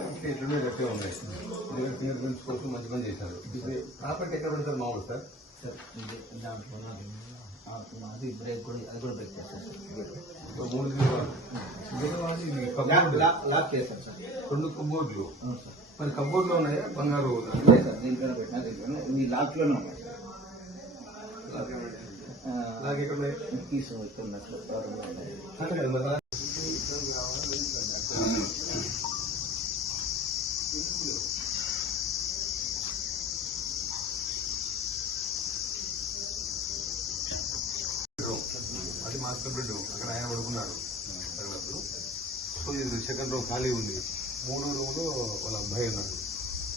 Okay ఉన్నాయి. ఎందుకంటే finger prints కోసం మంచి పని చేశారు. ఇది. ప్రాపర్టీ ఎక్కడ పెడతారు మామూలు సార్? అది బ్రేక్ కూడా అది కూడా బ్రేక్ సో మూడు లాక్ లాక్ చేస్తాను సార్. రెండు కబోర్డ్లు. మరి కబోర్డ్లో ఉన్నాయా? బంగారు లేదు సార్ దీంట్లోనే పెట్టినా మీ లాక్లోనే ఉన్నాయి అలాగే ఇక్కడ ఉన్నాయి. కీస్ కదా మరి అది మాస్టర్ బెడ్రూమ్ అక్కడ ఆయన పడుకున్నాడు. తగినప్పుడు సో ఇది సెకండ్ రూమ్ ఖాళీ ఉంది. మూడో రూమ్లో వాళ్ళ అబ్బాయి ఉన్నాడు.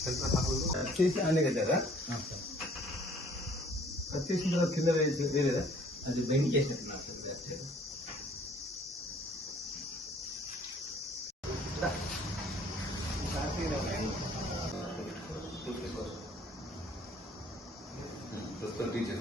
సెంటర్ హాల్ చేసి అన్నీ కట్టారా? ఆ, సార్. అది చేసిన తర్వాత కింద వేరేదా అది బెండ్ చేసినట్టున్నారు సార్ टीचर